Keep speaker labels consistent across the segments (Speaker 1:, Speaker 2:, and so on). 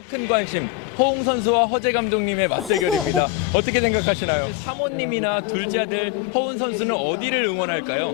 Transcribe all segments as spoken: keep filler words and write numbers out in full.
Speaker 1: 큰 관심, 허웅 선수와 허재 감독님의 맞대결입니다. 어떻게 생각하시나요? 사모님이나 둘째 아들 허웅 선수는 어디를 응원할까요?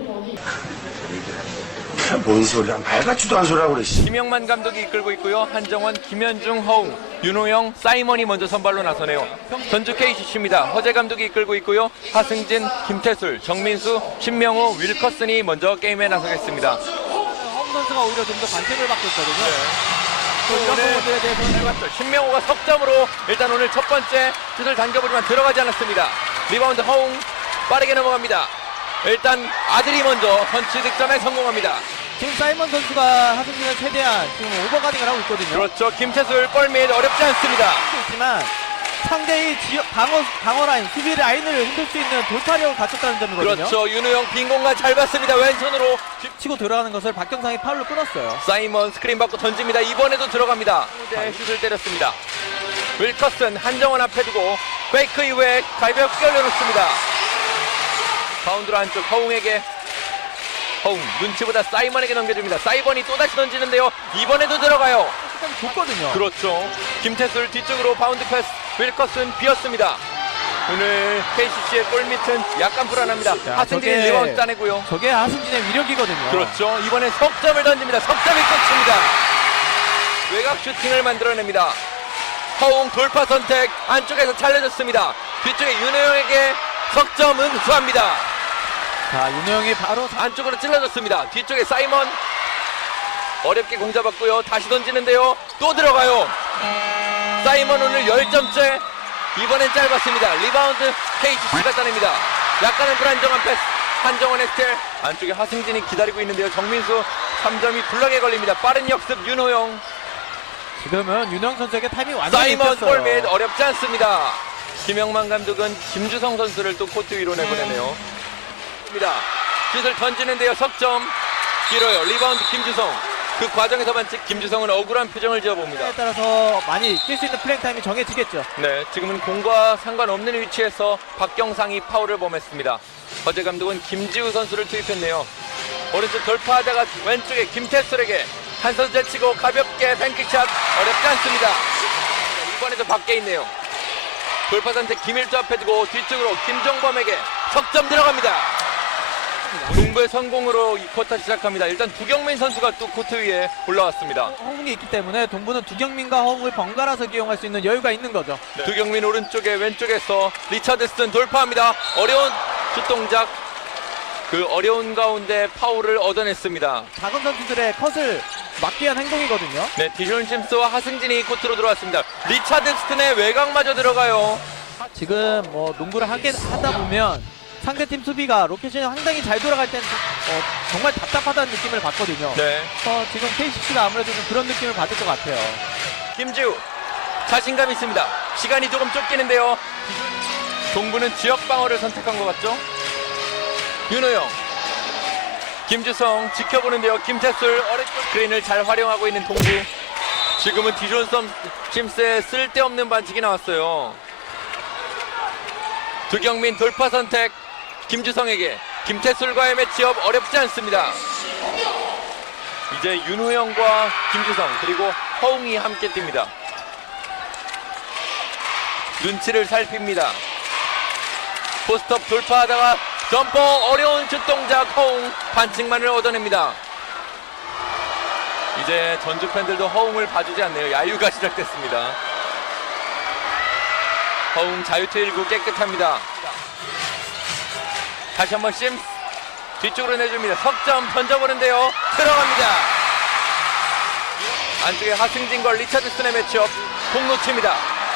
Speaker 2: 뭔 소리야? 말 같지도 않은 소리라고 그래. 씨.
Speaker 1: 김영만 감독이 이끌고 있고요. 한정원, 김현중, 허웅, 윤호영, 사이먼이 먼저 선발로 나서네요. 전주 케이씨씨입니다. 허재 감독이 이끌고 있고요. 하승진, 김태술, 정민수, 신명호, 윌커슨이 먼저 게임에 나서겠습니다.
Speaker 3: 허웅 선수가 오히려 좀 더 관심을 받고 있거든요. 또 이런
Speaker 1: 오늘
Speaker 3: 부분들에 대해서는
Speaker 1: 맞죠. 신명호가 석점으로 일단 오늘 첫 번째 슛을 당겨보지만 들어가지 않았습니다. 리바운드 허웅 빠르게 넘어갑니다. 일단 아들이 먼저 선취 득점에 성공합니다.
Speaker 3: 지금 사이먼 선수가 하승진을 최대한 지금 오버가딩을 하고 있거든요.
Speaker 1: 그렇죠. 김태술 뻘밑 어렵지 않습니다.
Speaker 3: 있지만 상대의 지역 방어 방어 라인 수비 라인을 흔들 수 있는 돌파력을 갖췄다는 점이거든요.
Speaker 1: 그렇죠. 윤우영 빈 공간 잘 봤습니다. 왼손으로
Speaker 3: 치고 들어가는 것을 박경상이 파울로 끊었어요.
Speaker 1: 사이먼 스크린 받고 던집니다. 이번에도 들어갑니다. 네, 슛을 때렸습니다. 윌커슨 한정원 앞에 두고 페이크 이후에 가볍게 올려놓습니다. 바운드로 안쪽 허웅에게 허웅 눈치보다 사이먼에게 넘겨줍니다. 사이먼이 또다시 던지는데요. 이번에도 들어가요.
Speaker 3: 시간이 좋거든요.
Speaker 1: 그렇죠. 김태술 뒤쪽으로 바운드 패스. 윌커슨 비었습니다. 오늘 케이씨씨의 골밑은 약간 불안합니다.
Speaker 3: 자,
Speaker 1: 하승진이
Speaker 3: 저게-
Speaker 1: 리바운드 따내고요.
Speaker 3: 저게 하승진의 위력이거든요.
Speaker 1: 그렇죠. 이번엔 석점을 던집니다. 석점이 끝입니다. 외곽 슈팅을 만들어냅니다. 허웅 돌파 선택 안쪽에서 잘려줬습니다. 뒤쪽에 윤호영에게 석점은 수합니다.
Speaker 3: 자, 윤호영이 바로 사-
Speaker 1: 안쪽으로 찔러줬습니다. 뒤쪽에 사이먼 어렵게 공 잡았고요. 다시 던지는데요. 또 들어가요. 사이먼 오늘 십 점째. 이번엔 짧았습니다. 리바운드 케이씨씨가 따냅니다. 약간은 불안정한 패스. 한정원의 스텔. 안쪽에 하승진이 기다리고 있는데요. 정민수 삼 점이 블락에 걸립니다. 빠른 역습 윤호영.
Speaker 3: 지금은 윤호영 선수에게 타이밍 완전히
Speaker 1: 사이먼
Speaker 3: 뺏겼어요.
Speaker 1: 골밑 어렵지 않습니다. 김영만 감독은 김주성 선수를 또 코트 위로 내보내네요. 입니다. 슛을 던지는데요. 석점 길어요. 리바운드 김주성. 그 과정에서만 찍 김주성은 억울한 표정을 지어봅니다.
Speaker 3: 에 따라서 많이 뛸 수 있는 플레잉 타임이 정해지겠죠.
Speaker 1: 네, 지금은 공과 상관없는 위치에서 박경상이 파울을 범했습니다. 허재 감독은 김지우 선수를 투입했네요. 오른쪽 돌파하다가 왼쪽에 김태술에게 한 손 제치고 가볍게 뱅크샷 어렵지 않습니다. 이번에도 밖에 있네요. 돌파 선택 김일주 앞에 두고 뒤쪽으로 김정범에게 석점 들어갑니다. 농구의 성공으로 이 쿼터 시작합니다. 일단 두경민 선수가 또 코트 위에 올라왔습니다.
Speaker 3: 허웅이 있기 때문에 동부는 두경민과 허웅을 번갈아서 기용할 수 있는 여유가 있는 거죠.
Speaker 1: 네. 두경민 오른쪽에 왼쪽에서 리차드슨 돌파합니다. 어려운 슛 동작. 그 어려운 가운데 파울을 얻어냈습니다.
Speaker 3: 작은 선수들의 컷을 막기 위한 행동이거든요.
Speaker 1: 네, 디존 심스와 하승진이 코트로 들어왔습니다. 리차드슨의 외곽마저 들어가요.
Speaker 3: 지금 뭐 농구를 하게 하다 보면 상대팀 수비가 로켓이 상당히 잘 돌아갈 땐 어, 정말 답답하다는 느낌을 받거든요.
Speaker 1: 네,
Speaker 3: 어, 지금 케이씨씨가 아무래도 좀 그런 느낌을 받을 것 같아요.
Speaker 1: 김지우 자신감 있습니다. 시간이 조금 쫓기는데요. 동부는 지역 방어를 선택한 것 같죠? 윤호영, 김주성 지켜보는데요. 김태술 어렵게 스크린을 잘 활용하고 있는 동부. 지금은 디존 심스의 쓸데없는 반칙이 나왔어요. 두경민 돌파 선택. 김주성에게 김태술과의 매치업 어렵지 않습니다. 이제 윤호영과 김주성 그리고 허웅이 함께 뜁니다. 눈치를 살핍니다. 포스트업 돌파하다가 점퍼 어려운 슛 동작. 허웅 반칙만을 얻어냅니다. 이제 전주 팬들도 허웅을 봐주지 않네요. 야유가 시작됐습니다. 허웅 자유투 일구 깨끗합니다. 다시 한번 심스 뒤쪽으로 내줍니다. 석점 던져보는데요. 들어갑니다. 안쪽에 하승진과 리차드슨의 매치업. 공 놓칩니다.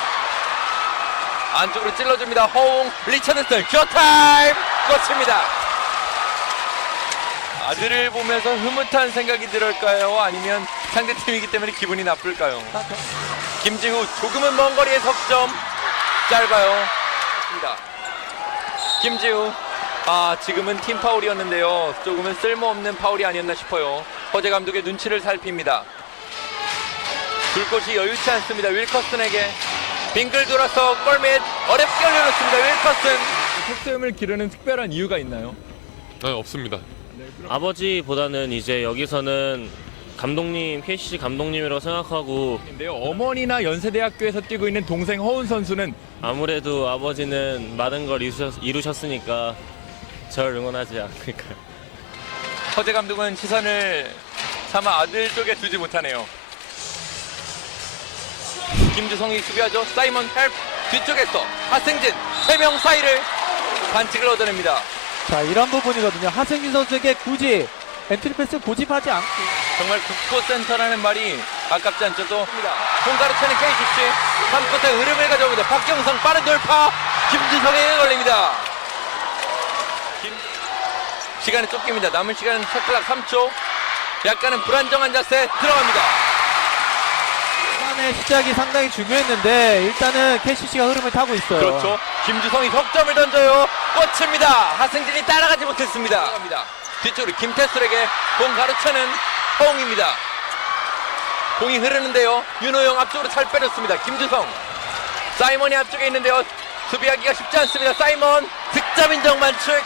Speaker 1: 안쪽으로 찔러줍니다. 허웅, 리차드슨 슛타임 끝입니다. 아들을 보면서 흐뭇한 생각이 들을까요? 아니면 상대팀이기 때문에 기분이 나쁠까요? 김지우 조금은 먼 거리의 석점 짧아요. 김지우 아 지금은 팀 파울이었는데요. 조금은 쓸모없는 파울이 아니었나 싶어요. 허재 감독의 눈치를 살핍니다. 둘 곳이 여유치 않습니다. 윌커슨에게 빙글 돌아서 골밑 어렵게 올려놓습니다. 윌커슨. 속셈을 기르는 특별한 이유가 있나요?
Speaker 4: 네, 없습니다.
Speaker 5: 아버지보다는 이제 여기서는
Speaker 4: 감독님, 케이씨씨 감독님이라고 생각하고
Speaker 5: 인데요. 어머니나 연세대학교에서 뛰고 있는 동생 허운 선수는
Speaker 4: 아무래도 아버지는 많은 걸 이루셨, 이루셨으니까 저를 응원하지 않을까요?
Speaker 1: 허재 감독은 시선을 차마 아들 쪽에 두지 못하네요. 김주성이 수비하죠. 사이먼 헬프 뒤쪽에서 하승진 세 명 사이를 반칙을 얻어냅니다.
Speaker 3: 자, 이런 부분이거든요. 하승진 선수에게 굳이 엔트리 패스 고집하지 않고
Speaker 1: 정말 국고센터라는 말이 아깝지 않죠. 또 공가로 차는 케이씨씨 삼 쿼터의 흐름을 가져옵니다. 박경성 빠른 돌파 김주성에게 걸립니다. 김... 시간이 쫓깁니다. 남은 시간은 샤클락 삼 초. 약간은 불안정한 자세 들어갑니다.
Speaker 3: 초반의 시작이 상당히 중요했는데 일단은 케이씨씨가 흐름을 타고 있어요.
Speaker 1: 그렇죠. 김주성이 석점을 던져요. 꽂힙니다. 하승진이 따라가지 못했습니다. 들어갑니다. 뒤쪽으로 김태술에게 공 가로채는 허웅입니다. 공이 흐르는데요. 윤호영 앞쪽으로 잘 빼줬습니다. 김주성. 사이먼이 앞쪽에 있는데요. 수비하기가 쉽지 않습니다. 사이먼 득점 인정 반칙.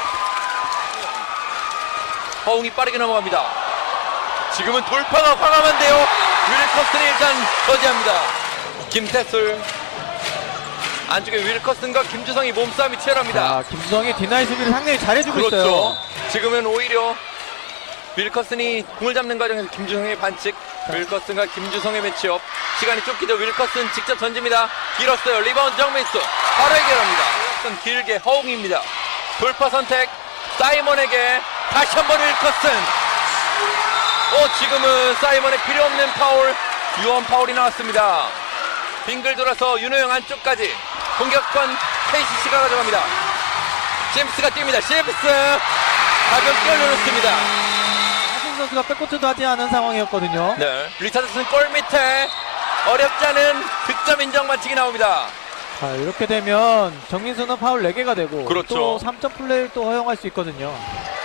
Speaker 1: 허웅이 빠르게 넘어갑니다. 지금은 돌파가 과감한데요. 윌커슨이 일단 저지합니다. 김태술. 안쪽에 윌커슨과 김주성이 몸싸움이 치열합니다.
Speaker 3: 자, 김주성이 디나이 수비를 상당히 잘해주고
Speaker 1: 그렇죠.
Speaker 3: 있어요.
Speaker 1: 지금은 오히려 윌커슨이 공을 잡는 과정에서 김주성의 반칙. 윌커슨과 김주성의 매치업. 시간이 쫓기죠. 윌커슨 직접 던집니다. 길었어요. 리바운드 정민수 바로 해결합니다. 윌커슨 길게 허웅입니다. 돌파 선택 사이먼에게 다시 한번 윌커슨. 어, 지금은 사이먼의 필요없는 파울, 유언 파울이 나왔습니다. 빙글 돌아서 윤호영 안쪽까지 공격권 케이씨씨가 가져갑니다. 심스가 뜁니다. 심스 가볍게 올려놓습니다.
Speaker 3: 하승진 선수가 백코트도 하지 않은 상황이었거든요.
Speaker 1: 네, 리차드슨 골 밑에 어렵지 않은 득점 인정 반칙이 나옵니다.
Speaker 3: 자, 이렇게 되면 정민수는 파울 네 개가 되고
Speaker 1: 그렇죠.
Speaker 3: 또 삼 점 플레이를 또 허용할 수 있거든요.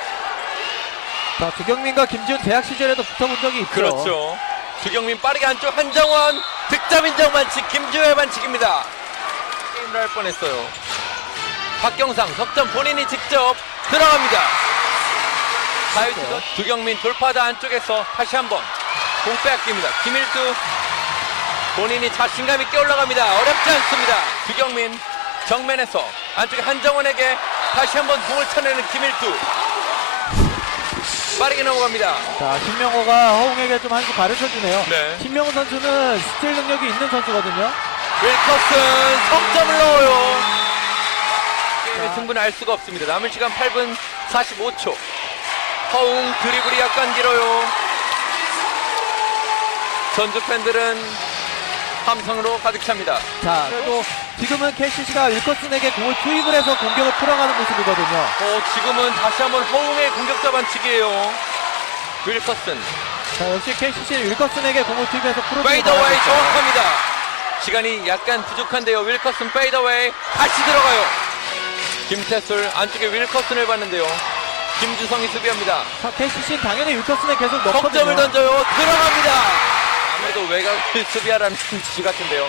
Speaker 3: 자, 주경민과 김지훈 대학 시절에도 붙어본 적이 있죠.
Speaker 1: 그렇죠. 주경민 빠르게 안쪽 한정원 득점 인정 반칙 김주호의 반칙입니다. 게임을 할 뻔했어요. 박경상 석점 본인이 직접 들어갑니다. 자유투 주경민 돌파다 안쪽에서 다시 한번 공 빼앗깁니다. 김일두 본인이 자신감 있게 올라갑니다. 어렵지 않습니다. 주경민 정면에서 안쪽에 한정원에게 다시 한번 공을 쳐내는 김일두 빠르게 넘어갑니다.
Speaker 3: 자, 신명호가 허웅에게 좀 한 수 가르쳐주네요.
Speaker 1: 네.
Speaker 3: 신명호 선수는 스틸 능력이 있는 선수거든요.
Speaker 1: 윌커슨 석점을 넣어요. 게임의 승부는 알 수가 없습니다. 남은 시간 팔 분 사십오 초. 허웅 드리블이 약간 길어요. 전주 팬들은 함성으로 가득 찹니다.
Speaker 3: 자, 또 지금은 케이씨씨가 윌커슨에게 공을 투입을 해서 공격을 풀어가는 모습이거든요.
Speaker 1: 어, 지금은 다시 한번 허웅의 공격자 반칙이에요. 윌커슨
Speaker 3: 자, 역시 케이씨씨는 윌커슨에게 공을 투입해서 풀어주고
Speaker 1: 페이더웨이 정확합니다. 시간이 약간 부족한데요. 윌커슨 페이더웨이 다시 들어가요. 김태술 안쪽에 윌커슨을 봤는데요. 김주성이 수비합니다.
Speaker 3: 자, 케이씨씨는 당연히 윌커슨에 계속 넣거든요.
Speaker 1: 석점을 던져요. 들어갑니다. 아무래도 외곽을 수비하라는 지시 같은데요.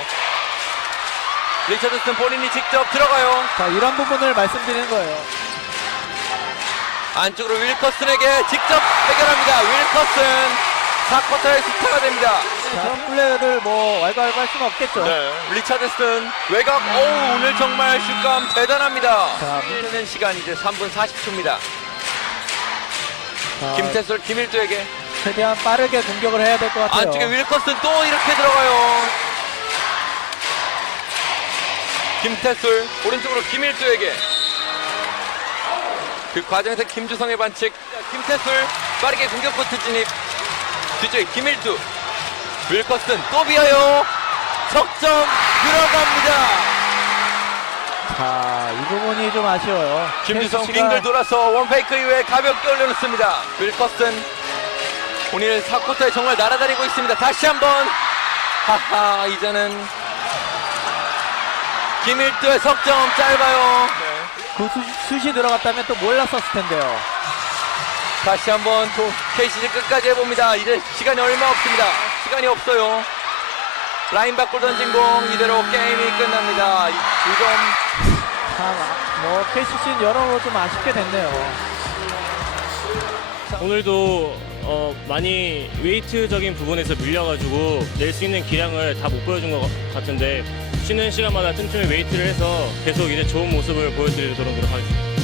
Speaker 1: 리처드슨 본인이 직접 들어가요.
Speaker 3: 자, 이런 부분을 말씀드리는 거예요.
Speaker 1: 안쪽으로 윌커슨에게 직접 해결합니다. 윌커슨 사 쿼터의 스타가 됩니다.
Speaker 3: 자, 그런 플레이를 뭐 왈가왈부할 수는 없겠죠.
Speaker 1: 네, 리차드슨 외곽. 오, 오늘 정말 슛감 대단합니다.
Speaker 3: 자,
Speaker 1: 흐르는 시간 이제 삼 분 사십 초입니다.
Speaker 3: 자,
Speaker 1: 김태술 김일두에게
Speaker 3: 최대한 빠르게 공격을 해야 될 것 같아요.
Speaker 1: 안쪽에 윌커슨 또 이렇게 들어가요. 김태술 오른쪽으로 김일두에게 그 과정에서 김주성의 반칙. 김태술 빠르게 공격 코트 진입. 뒤쪽에 김일두 윌커슨 또 비어요. 석점 들어갑니다.
Speaker 3: 자, 이 부분이 좀 아쉬워요.
Speaker 1: 김주성
Speaker 3: 케이씨씨가
Speaker 1: 빙글 돌아서 원페이크 이후에 가볍게 올려놓습니다. 윌커슨 오늘 사 쿼터에 정말 날아다니고 있습니다. 다시 한번 하하, 이제는 김일두의 석점 짧아요.
Speaker 3: 그 수, 슛이 들어갔다면 또 몰랐었을 텐데요.
Speaker 1: 다시 한번 또 케이씨씨 끝까지 해봅니다. 이제 시간이 얼마 없습니다. 시간이 없어요. 라인 밖으로 던진 공 이대로 게임이 끝납니다. 두 점.
Speaker 3: 참, 뭐 케이씨씨는 여러모로 좀 아쉽게 됐네요.
Speaker 4: 오늘도 어, 많이 웨이트적인 부분에서 밀려가지고 낼 수 있는 기량을 다 못 보여준 것 같은데 쉬는 시간마다 틈틈이 웨이트를 해서 계속 이제 좋은 모습을 보여드리도록 노력하겠습니다.